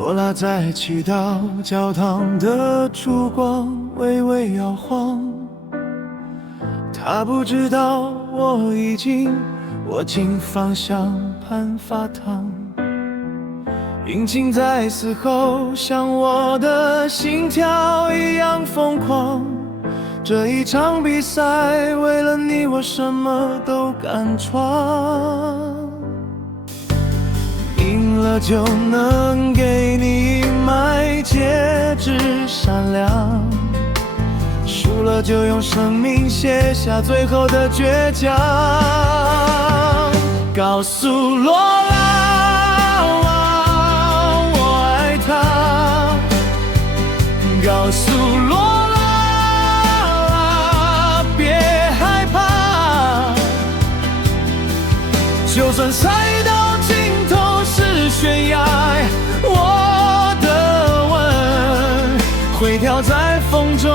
罗拉在祈祷，教堂的烛光微微摇晃。她不知道我已经握紧方向盘发烫，引擎在嘶吼，像我的心跳一样疯狂。这一场比赛，为了你我什么都敢闯。赢了就能给你一枚戒指闪亮，输了就用生命写下最后的倔强。告诉罗拉，我爱她。告诉罗拉，别害怕。就算赛道尽头是悬崖，我的吻会跳在风中，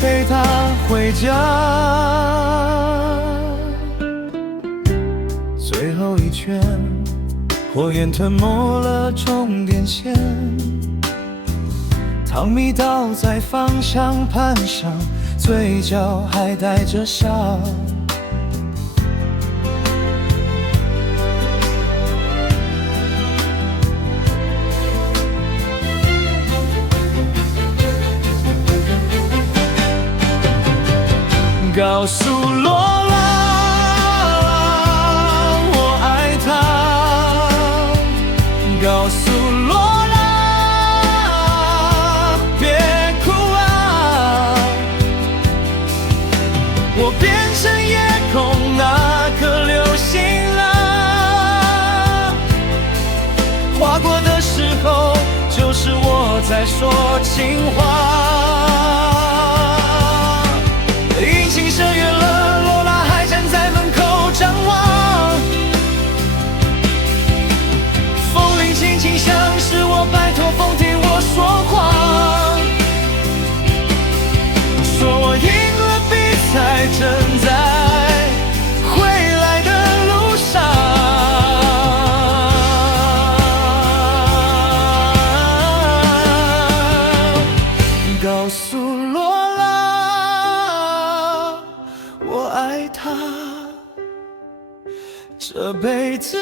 陪她回家。最后一圈，火焰吞没了终点线，汤米倒在方向盘上，嘴角还带着笑。告诉罗拉，我爱她。告诉罗拉，别哭啊。我变成夜空那颗流星了，划过的时候，就是我在说情话。引擎射远了，罗拉还站在门口张望。风铃轻轻响，是我拜托风听我说话，说我赢了比赛，正在回来的路上。告诉罗拉，我爱她，这辈子